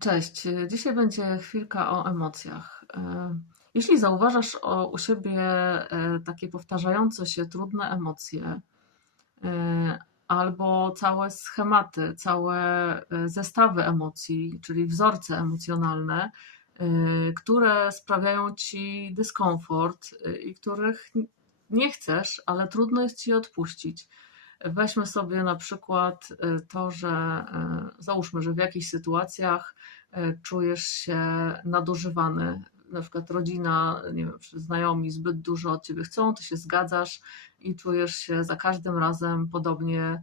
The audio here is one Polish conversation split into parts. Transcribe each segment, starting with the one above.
Cześć. Dzisiaj będzie chwilka o emocjach. E, Jeśli zauważasz u siebie e, takie powtarzające się trudne emocje, e, albo całe schematy, całe zestawy emocji, czyli wzorce emocjonalne, które sprawiają ci dyskomfort i których nie chcesz, ale trudno jest ci odpuścić. Weźmy sobie na przykład e, to, że e, załóżmy, że w jakichś sytuacjach e, czujesz się nadużywany. Na przykład rodzina, nie wiem, znajomi zbyt dużo od ciebie chcą, ty się zgadzasz i czujesz się za każdym razem podobnie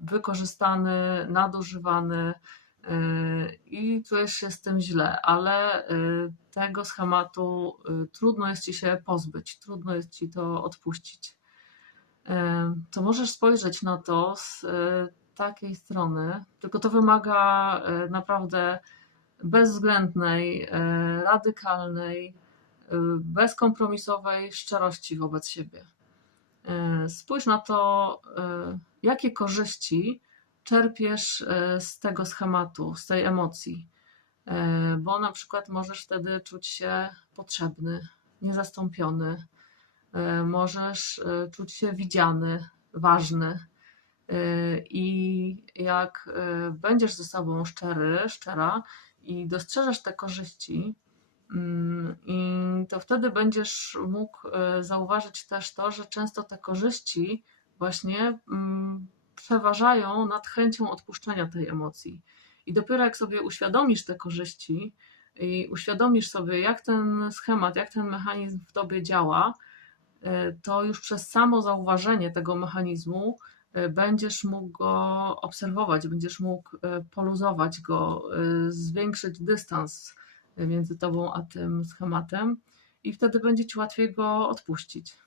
wykorzystany, nadużywany i czujesz się z tym źle, ale tego schematu trudno jest ci się pozbyć, trudno jest ci to odpuścić to możesz spojrzeć na to z e, takiej strony, tylko to wymaga e, naprawdę bezwzględnej, e, radykalnej, bezkompromisowej szczerości wobec siebie. Spójrz na to, jakie korzyści czerpiesz z tego schematu, z tej emocji, bo na przykład możesz wtedy czuć się potrzebny, niezastąpiony E, możesz e, czuć się widziany, ważny. E, I jak będziesz ze sobą szczery, szczera i dostrzeżesz te korzyści, mm, i to wtedy będziesz mógł zauważyć też to, że często te korzyści właśnie mm, przeważają nad chęcią odpuszczenia tej emocji. I dopiero jak sobie uświadomisz te korzyści i uświadomisz sobie, jak ten schemat, jak ten mechanizm w tobie działa, E, to już przez samo zauważenie tego mechanizmu e, będziesz mógł go obserwować, będziesz mógł e, poluzować go, zwiększyć dystans między tobą a tym schematem i wtedy będzie ci łatwiej go odpuścić.